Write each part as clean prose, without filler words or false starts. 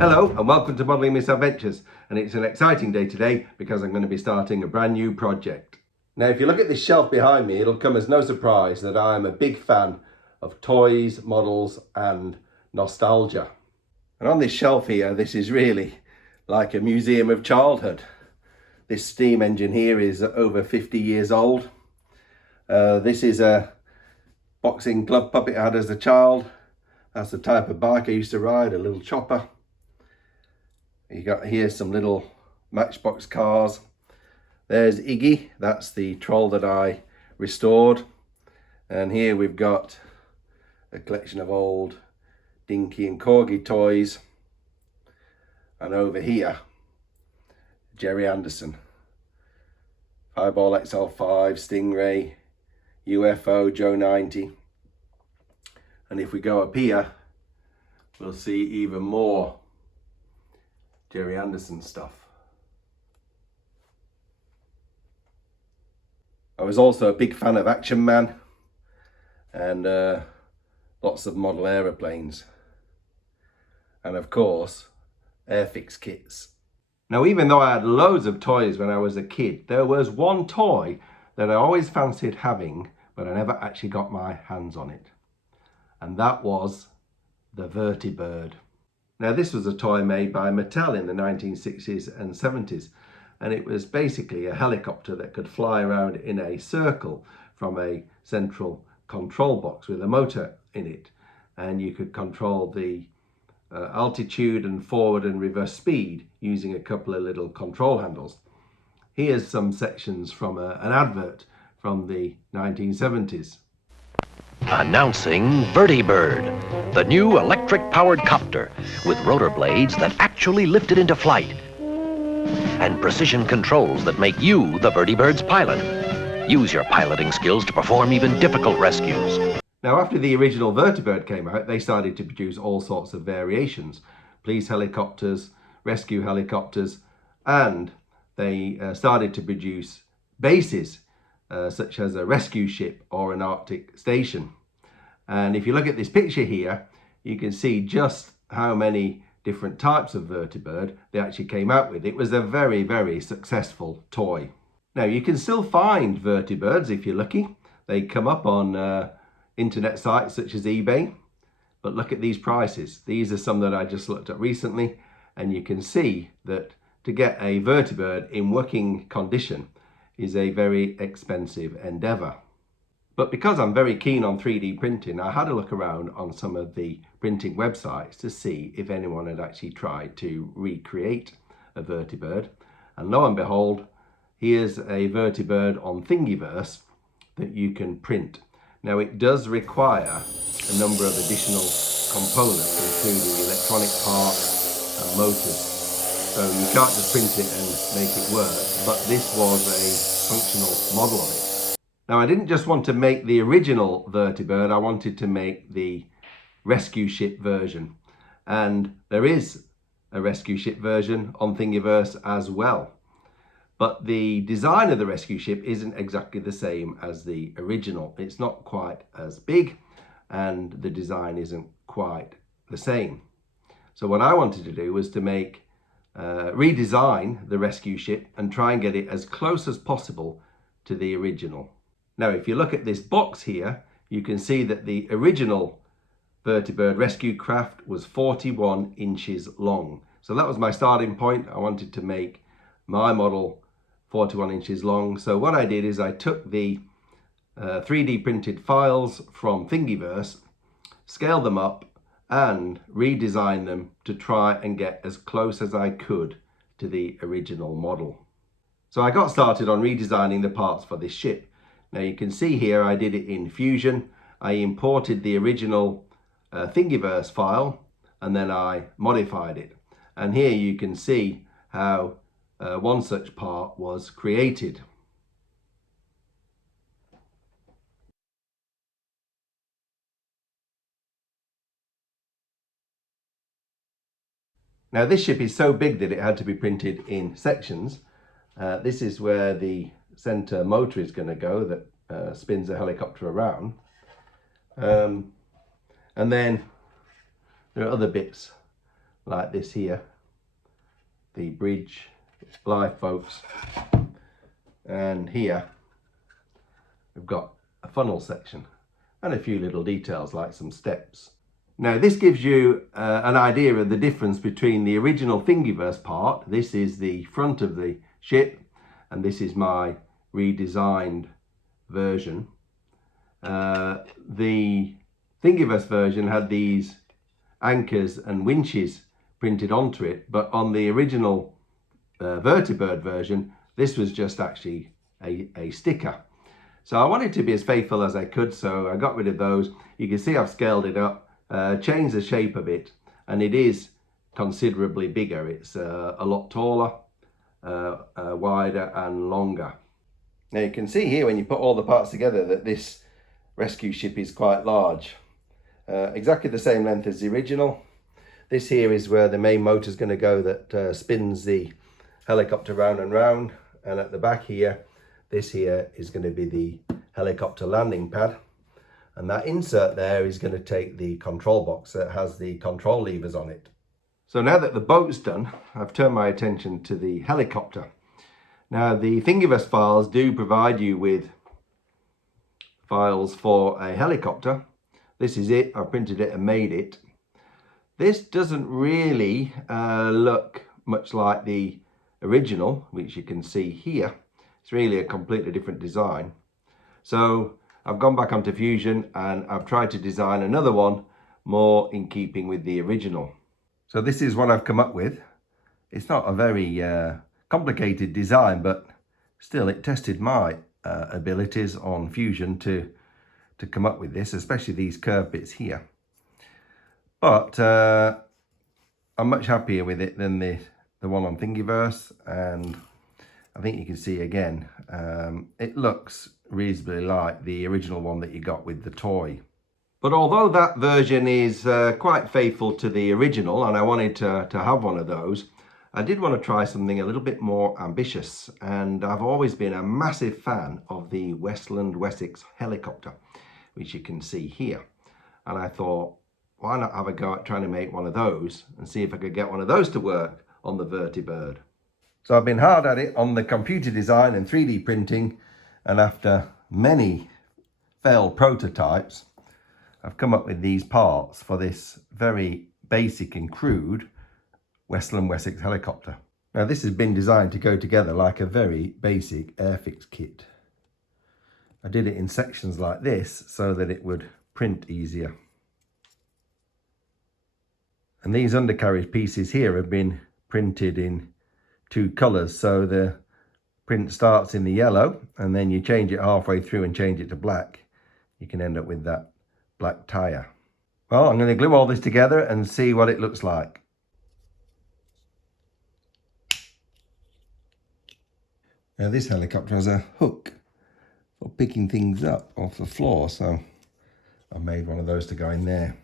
Hello and welcome to Modelling Misadventures, and it's an exciting day today because I'm going to be starting a brand new project. Now if you look at this shelf behind me, it'll come as no surprise that I'm a big fan of toys, models and nostalgia. And on this shelf here, this is really like a museum of childhood. This steam engine here is over 50 years old. This is a boxing glove puppet I had as a child. That's the type of bike I used to ride, a little chopper. You got here some little Matchbox cars. There's Iggy, that's the troll that I restored. And here we've got a collection of old Dinky and Corgi toys. And over here, Jerry Anderson. Fireball XL5, Stingray, UFO, Joe 90. And if we go up here, we'll see even more Jerry Anderson stuff. I was also a big fan of Action Man and lots of model aeroplanes. And of course, Airfix kits. Now, even though I had loads of toys when I was a kid, there was one toy that I always fancied having, but I never actually got my hands on it. And that was the Vertibird. Now this was a toy made by Mattel in the 1960s and 70s, and it was basically a helicopter that could fly around in a circle from a central control box with a motor in it, and you could control the altitude and forward and reverse speed using a couple of little control handles. Here's some sections from an advert from the 1970s. Announcing Vertibird, the new electric-powered copter with rotor blades that actually lift it into flight and precision controls that make you the Vertibird's pilot. Use your piloting skills to perform even difficult rescues. Now, after the original Vertibird came out, they started to produce all sorts of variations. Police helicopters, rescue helicopters, and they started to produce bases such as a rescue ship or an Arctic station. And if you look at this picture here, you can see just how many different types of Vertibird they actually came out with. It was a very, very successful toy. Now you can still find Vertibirds if you're lucky. They come up on internet sites such as eBay, but look at these prices. These are some that I just looked at recently, and you can see that to get a Vertibird in working condition is a very expensive endeavor. But because I'm very keen on 3D printing, I had a look around on some of the printing websites to see if anyone had actually tried to recreate a Vertibird. And lo and behold, here's a Vertibird on Thingiverse that you can print. Now it does require a number of additional components, including electronic parts and motors. So you can't just print it and make it work, but this was a functional model of it. Now I didn't just want to make the original Vertibird, I wanted to make the rescue ship version. And there is a rescue ship version on Thingiverse as well. But the design of the rescue ship isn't exactly the same as the original. It's not quite as big and the design isn't quite the same. So what I wanted to do was to make redesign the rescue ship and try and get it as close as possible to the original. Now if you look at this box here, you can see that the original Vertibird rescue craft was 41 inches long. So that was my starting point. I wanted to make my model 41 inches long. So what I did is I took the 3D printed files from Thingiverse, scaled them up and redesigned them to try and get as close as I could to the original model. So I got started on redesigning the parts for this ship. Now you can see here I did it in Fusion. I imported the original Thingiverse file and then I modified it. And here you can see how one such part was created. Now this ship is so big that it had to be printed in sections. This is where the center motor is going to go that spins the helicopter around. And then there are other bits like this here, the bridge, lifeboats, and here we've got a funnel section and a few little details like some steps. Now this gives you an idea of the difference between the original Thingiverse part. This is the front of the ship and this is my redesigned version. The Thingiverse version had these anchors and winches printed onto it, but on the original Vertibird version this was just actually a sticker. So I wanted to be as faithful as I could, so I got rid of those. You can see I've scaled it up, changed the shape of it, and it is considerably bigger. It's a lot taller, wider and longer. Now you can see here when you put all the parts together that this rescue ship is quite large. Exactly the same length as the original. This here is where the main motor is going to go that spins the helicopter round and round, and at the back here, this here is going to be the helicopter landing pad, and that insert there is going to take the control box that has the control levers on it. So now that the boat's done, I've turned my attention to the helicopter. Now the Thingiverse files do provide you with files for a helicopter. This is it, I printed it and made it. This doesn't really look much like the original, which you can see here. It's really a completely different design. So I've gone back onto Fusion and I've tried to design another one more in keeping with the original. So this is what I've come up with. It's not a very complicated design, but still it tested my abilities on Fusion to come up with this, especially these curved bits here. But I'm much happier with it than the one on Thingiverse, and I think you can see again, it looks reasonably like the original one that you got with the toy. But although that version is quite faithful to the original, and I wanted to have one of those, I did want to try something a little bit more ambitious, and I've always been a massive fan of the Westland Wessex helicopter, which you can see here. And I thought, why not have a go at trying to make one of those and see if I could get one of those to work on the Vertibird. So I've been hard at it on the computer design and 3D printing, and after many failed prototypes, I've come up with these parts for this very basic and crude Westland Wessex helicopter. Now this has been designed to go together like a very basic Airfix kit. I did it in sections like this so that it would print easier. And these undercarriage pieces here have been printed in 2 colours, so the print starts in the yellow and then you change it halfway through and change it to black. You can end up with that black tyre. Well, I'm going to glue all this together and see what it looks like. Now this helicopter has a hook for picking things up off the floor, so I made one of those to go in there.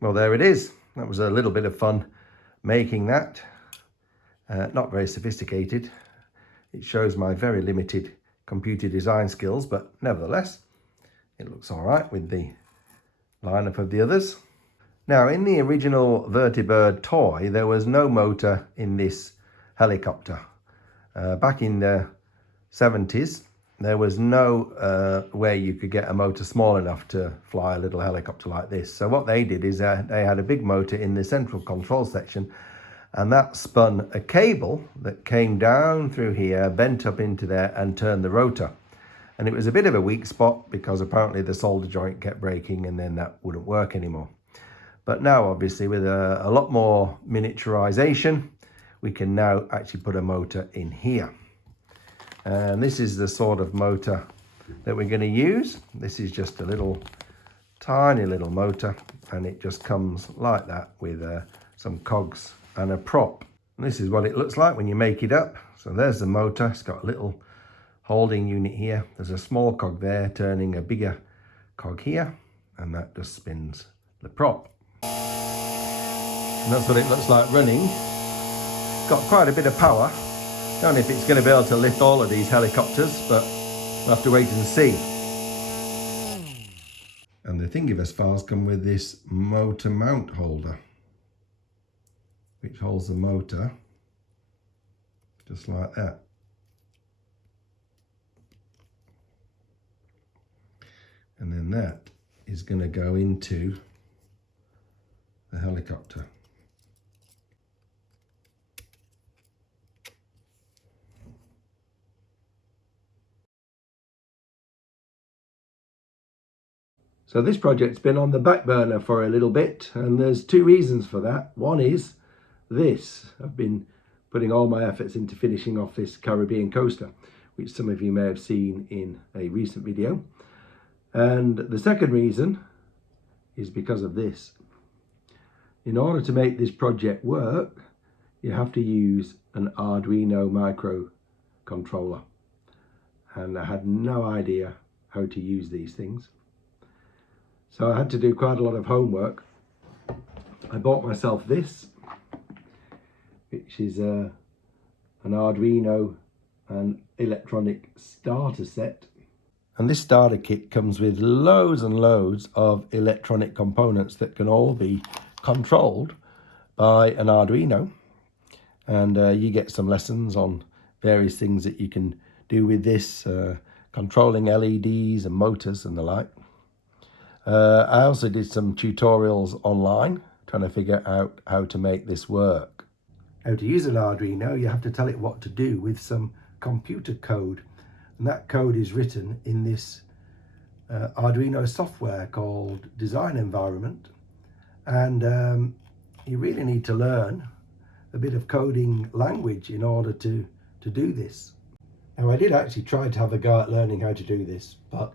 Well, there it is. That was a little bit of fun making that. Not very sophisticated. It shows my very limited computer design skills, but nevertheless, it looks all right with the lineup of the others. Now, in the original Vertibird toy, there was no motor in this helicopter. Back in the 70s, there was no way you could get a motor small enough to fly a little helicopter like this. So what they did is they had a big motor in the central control section, and that spun a cable that came down through here, bent up into there and turned the rotor. And it was a bit of a weak spot because apparently the solder joint kept breaking and then that wouldn't work anymore. But now obviously with a lot more miniaturization, we can now actually put a motor in here. And this is the sort of motor that we're going to use. This is just a little tiny little motor, and it just comes like that with some cogs and a prop. And this is what it looks like when you make it up. So there's the motor. It's got a little holding unit here. There's a small cog there turning a bigger cog here, and that just spins the prop. And that's what it looks like running. Got quite a bit of power. Don't know if it's going to be able to lift all of these helicopters, but we'll have to wait and see. And the Thingiverse files come with this motor mount holder, which holds the motor just like that. And then that is going to go into the helicopter. So this project's been on the back burner for a little bit, and there's two reasons for that. One is this. I've been putting all my efforts into finishing off this Caribbean coaster, which some of you may have seen in a recent video. And the second reason is because of this. In order to make this project work, you have to use an Arduino microcontroller. And I had no idea how to use these things. So I had to do quite a lot of homework. I bought myself this, which is an Arduino and electronic starter set. And this starter kit comes with loads and loads of electronic components that can all be controlled by an Arduino. And you get some lessons on various things that you can do with this, controlling LEDs and motors and the like. I also did some tutorials online trying to figure out how to make this work. How to use an Arduino, you have to tell it what to do with some computer code, and that code is written in this Arduino software called Design Environment. And you really need to learn a bit of coding language in order to do this. Now, I did actually try to have a go at learning how to do this, but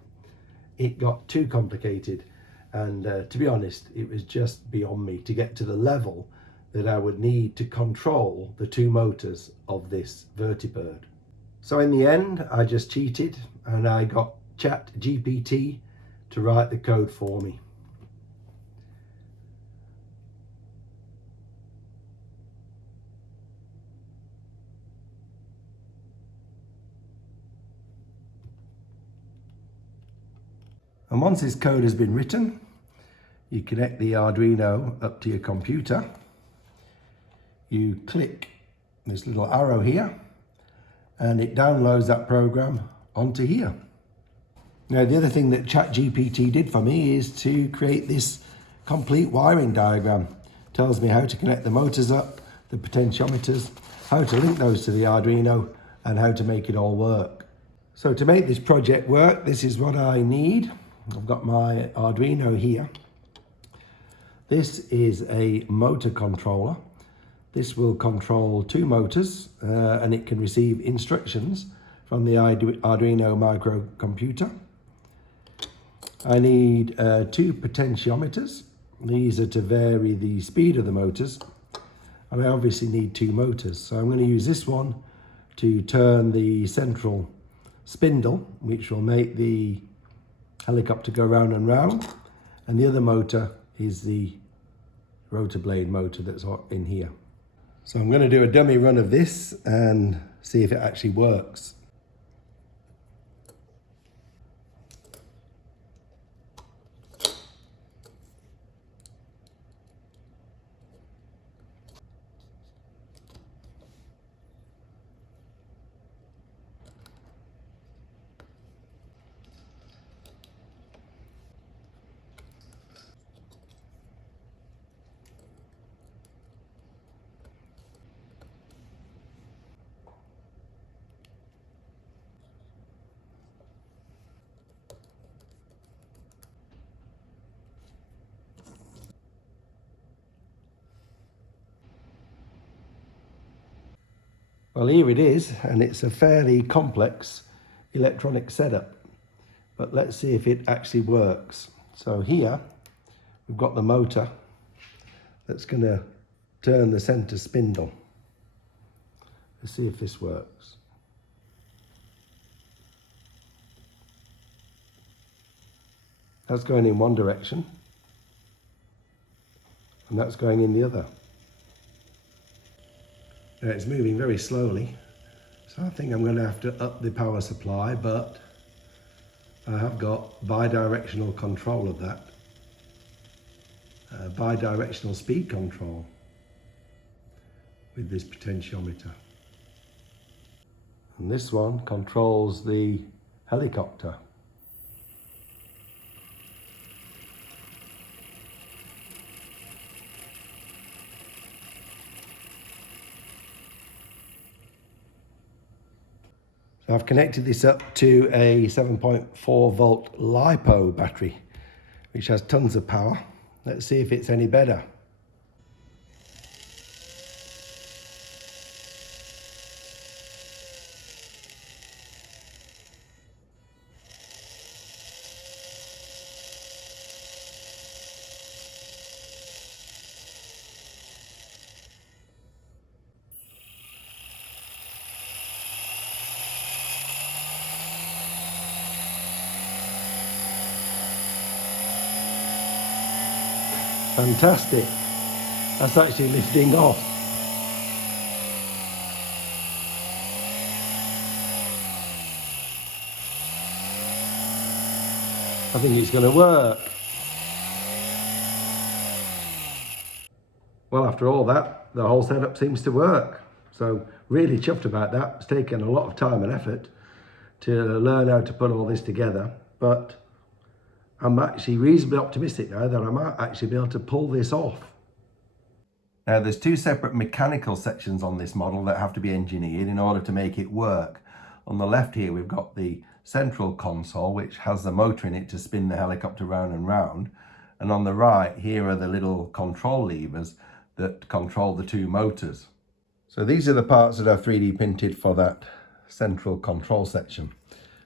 it got too complicated, and to be honest, it was just beyond me to get to the level that I would need to control the two motors of this Vertibird. So in the end, I just cheated and I got ChatGPT to write the code for me. And once this code has been written, you connect the Arduino up to your computer. You click this little arrow here, and it downloads that program onto here. Now, the other thing that ChatGPT did for me is to create this complete wiring diagram. It tells me how to connect the motors up, the potentiometers, how to link those to the Arduino, and how to make it all work. So to make this project work, this is what I need. I've got my Arduino here. This is a motor controller. This will control two motors, and it can receive instructions from the Arduino microcomputer. I need two potentiometers. These are to vary the speed of the motors. And I obviously need two motors. So I'm going to use this one to turn the central spindle, which will make the helicopter go round and round, and the other motor is the rotor blade motor that's in here. So I'm going to do a dummy run of this and see if it actually works. Well, here it is, and it's a fairly complex electronic setup, but let's see if it actually works. So here we've got the motor that's going to turn the center spindle. Let's see if this works. That's going in one direction, and that's going in the other. Now it's moving very slowly, so I think I'm going to have to up the power supply, but I have got bi-directional control of that. Bi-directional speed control with this potentiometer. And this one controls the helicopter. So I've connected this up to a 7.4 volt LiPo battery, which has tons of power. Let's see if it's any better. Fantastic. That's actually lifting off. I think it's going to work. Well, after all that, the whole setup seems to work. So really chuffed about that. It's taken a lot of time and effort to learn how to put all this together, but I'm actually reasonably optimistic now that I might actually be able to pull this off. Now there's two separate mechanical sections on this model that have to be engineered in order to make it work. On the left here we've got the central console, which has the motor in it to spin the helicopter round and round. And on the right here are the little control levers that control the two motors. So these are the parts that I've 3D printed for that central control section.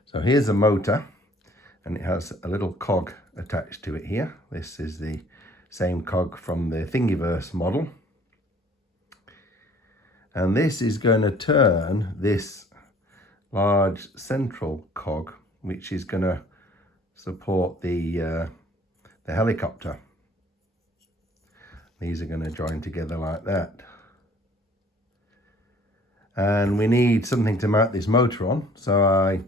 So here's the motor, and it has a little cog attached to it here. This is the same cog from the Thingiverse model. And this is going to turn this large central cog, which is going to support the helicopter. These are going to join together like that. And we need something to mount this motor on, so I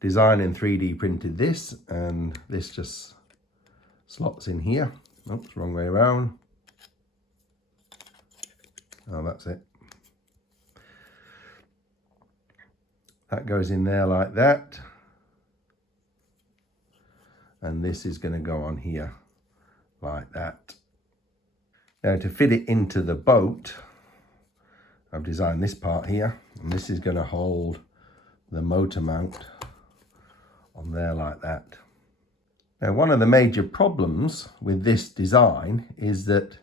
designed and 3D printed this, and this just slots in here. Oops, wrong way around. Oh, that's it. That goes in there like that. And this is going to go on here like that. Now to fit it into the boat, I've designed this part here, and this is going to hold the motor mount on there like that. Now one of the major problems with this design is that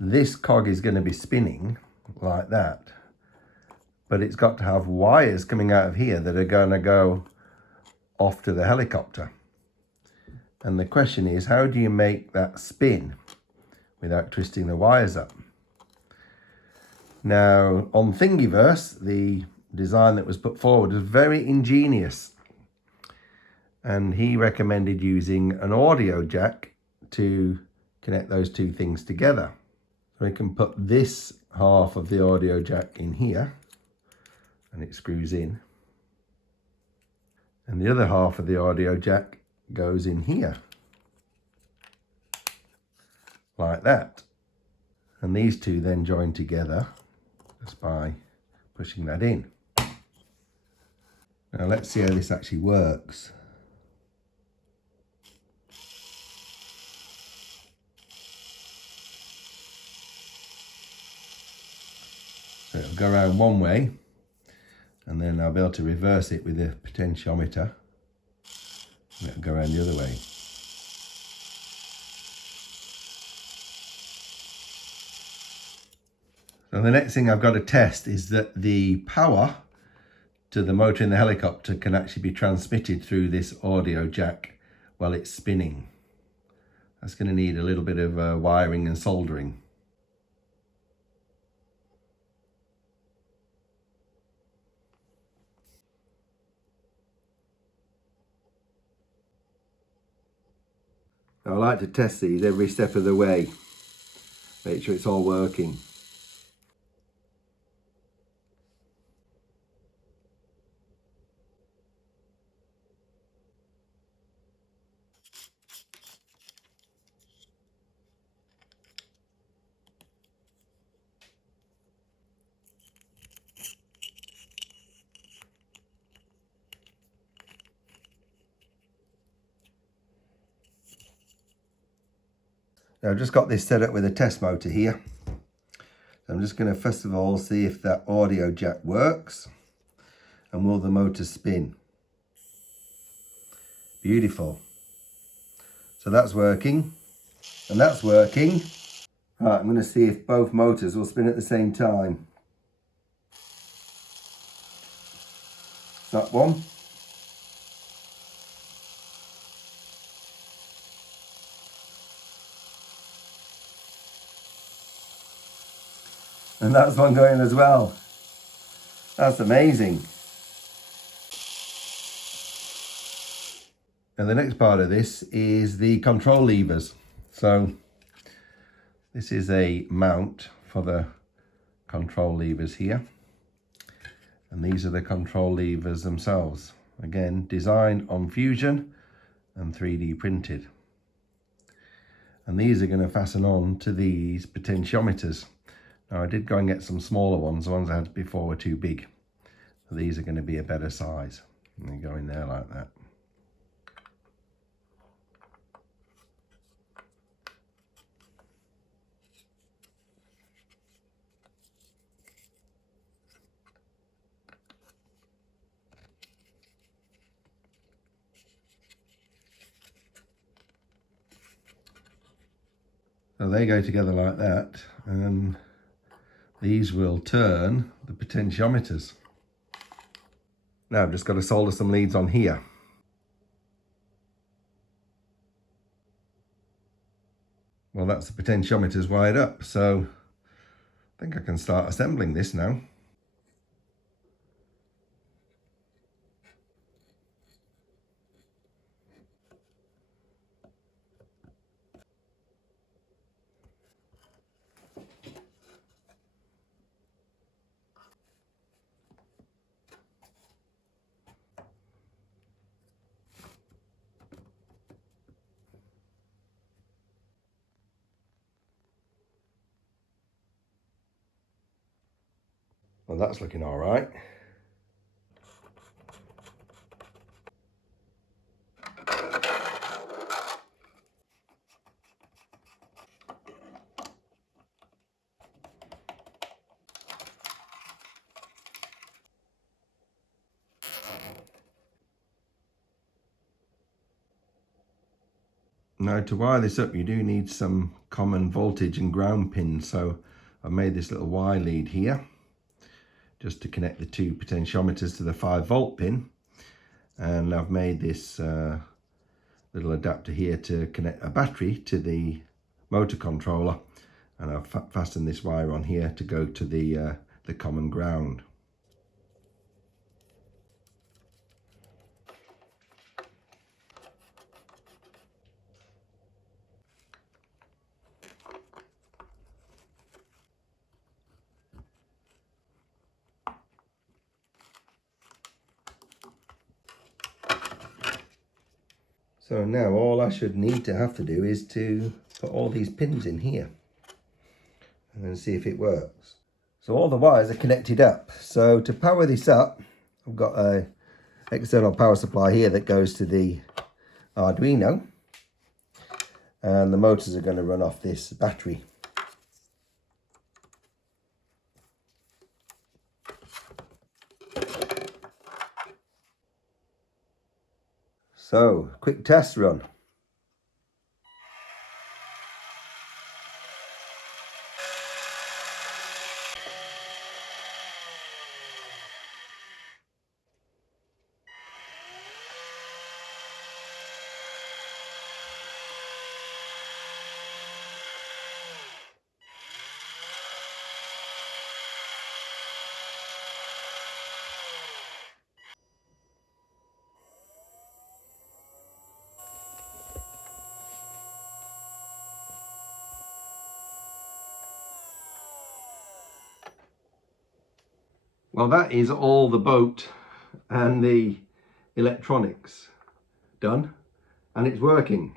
this cog is going to be spinning like that, but it's got to have wires coming out of here that are going to go off to the helicopter. And the question is, how do you make that spin without twisting the wires up? Now on Thingiverse, the design that was put forward was very ingenious, and he recommended using an audio jack to connect those two things together. So we can put this half of the audio jack in here, and it screws in, and the other half of the audio jack goes in here like that, and these two then join together just by pushing that in. Now let's see how this actually works. So it'll go around one way, and then I'll be able to reverse it with the potentiometer, and it'll go around the other way. So the next thing I've got to test is that the power to the motor in the helicopter can actually be transmitted through this audio jack while it's spinning. That's going to need a little bit of wiring and soldering. I like to test these every step of the way, make sure it's all working. Now I've just got this set up with a test motor here. I'm just going to first of all see if that audio jack works and will the motor spin. Beautiful. So that's working and that's working. Right, I'm going to see if both motors will spin at the same time. That one. And that's one going as well. That's amazing. And the next part of this is the control levers. So this is a mount for the control levers here. And these are the control levers themselves. Again, designed on Fusion and 3D printed. And these are going to fasten on to these potentiometers. Now I did go and get some smaller ones. The ones I had before were too big. So these are going to be a better size. And they go in there like that. So they go together like that, and these will turn the potentiometers. Now I've just got to solder some leads on here. Well, that's the potentiometers wired up, so I think I can start assembling this now. Well, that's looking all right. Now to wire this up, you do need some common voltage and ground pins. So I've made this little Y lead here, just to connect the two potentiometers to the 5-volt pin. And I've made this little adapter here to connect a battery to the motor controller. And I've fastened this wire on here to go to the common ground. So now all I should need to have to do is to put all these pins in here and then see if it works. So all the wires are connected up. So to power this up, I've got an external power supply here that goes to the Arduino, and the motors are going to run off this battery. So, quick test run. Well, that is all the boat and the electronics done, and it's working.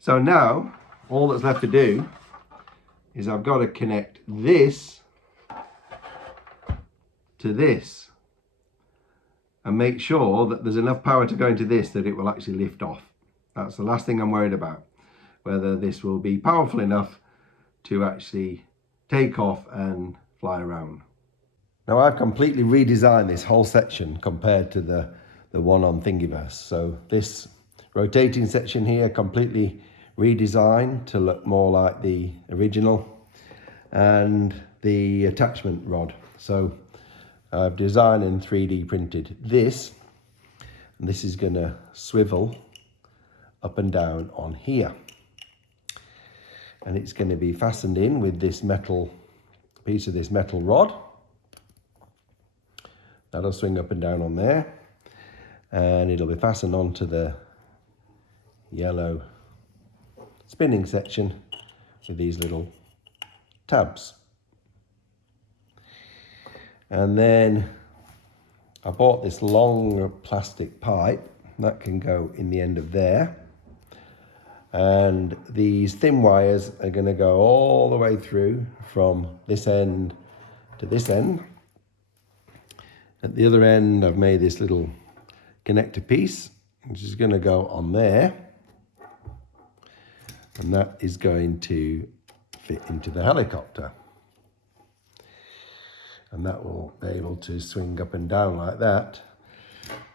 So now all that's left to do is I've got to connect this to this and make sure that there's enough power to go into this that it will actually lift off. That's the last thing I'm worried about, whether this will be powerful enough to actually take off and fly around. Now I've completely redesigned this whole section compared to the one on Thingiverse. So this rotating section here completely redesigned to look more like the original, and the attachment rod. So I've designed and 3D printed this, and this is going to swivel up and down on here, and it's going to be fastened in with this metal piece of this metal rod. That'll swing up and down on there, and it'll be fastened onto the yellow spinning section with these little tabs. And then I bought this long plastic pipe that can go in the end of there, and these thin wires are going to go all the way through from this end to this end. At the other end I've made this little connector piece which is going to go on there, and that is going to fit into the helicopter, and that will be able to swing up and down like that.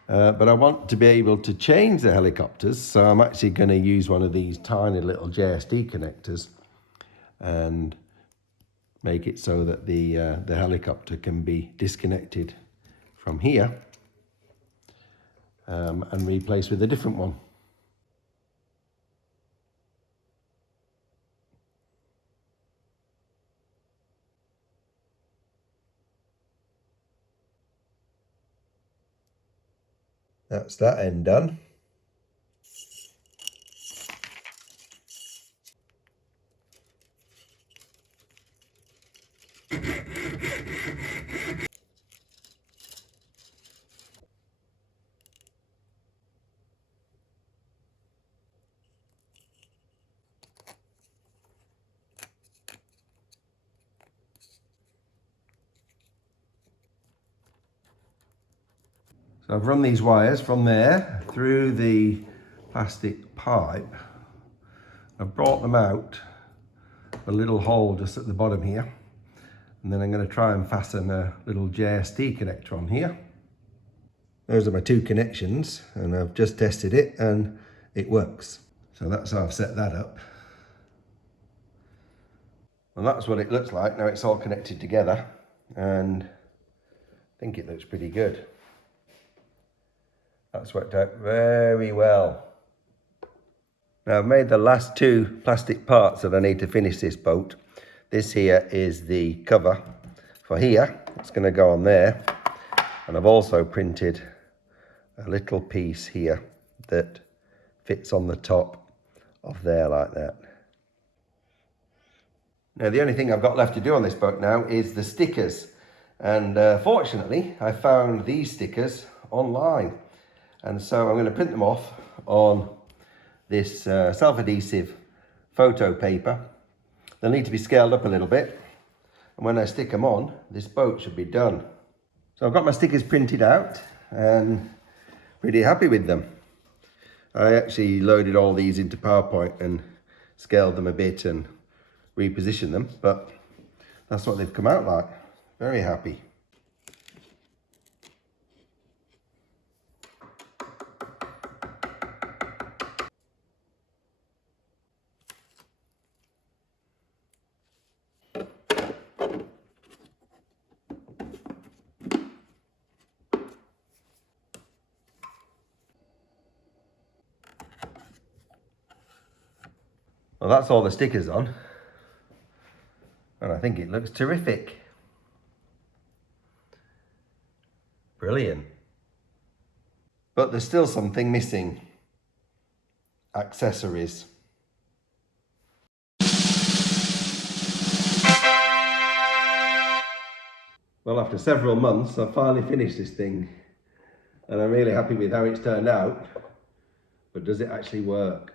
But I want to be able to change the helicopters, so I'm actually going to use one of these tiny little JSD connectors and make it so that the helicopter can be disconnected from here and replaced with a different one. That's that end done. So I've run these wires from there through the plastic pipe. I've brought them out a little hole just at the bottom here, and then I'm going to try and fasten a little JST connector on here. Those are my two connections, and I've just tested it and it works. So that's how I've set that up. And that's what it looks like. Now it's all connected together, and I think it looks pretty good. That's worked out very well. Now I've made the last two plastic parts that I need to finish this boat. This here is the cover for here. It's going to go on there. And I've also printed a little piece here that fits on the top of there like that. Now the only thing I've got left to do on this boat now is the stickers. And fortunately I found these stickers online. And so I'm going to print them off on this self-adhesive photo paper. They'll need to be scaled up a little bit, and when I stick them on, this boat should be done. So I've got my stickers printed out and pretty happy with them. I actually loaded all these into PowerPoint and scaled them a bit and repositioned them, but that's what they've come out like. Very happy. Well, that's all the stickers on, and I think it looks terrific. Brilliant. But there's still something missing. Accessories. Well, after several months, I've finally finished this thing, and I'm really happy with how it's turned out. But does it actually work?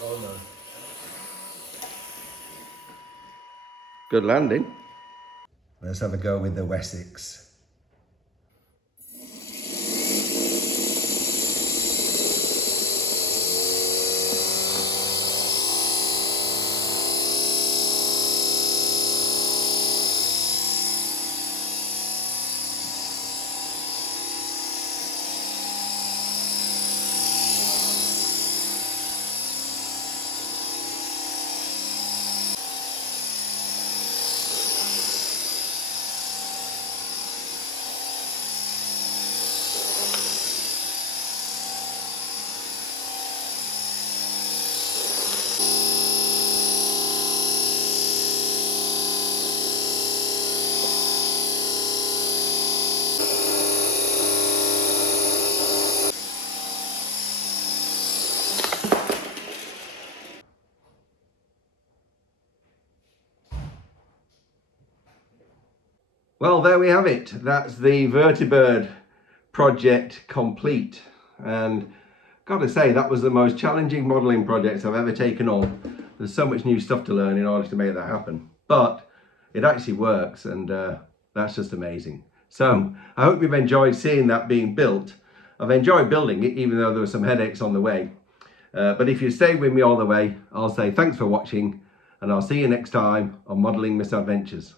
Oh no. Good landing. Let's have a go with the Wessex. Well, there we have it. That's the Vertibird project complete. And gotta say, that was the most challenging modelling project I've ever taken on. There's so much new stuff to learn in order to make that happen. But it actually works, and that's just amazing. So I hope you've enjoyed seeing that being built. I've enjoyed building it, even though there were some headaches on the way. But if you stay with me all the way, I'll say thanks for watching, and I'll see you next time on Modelling Misadventures.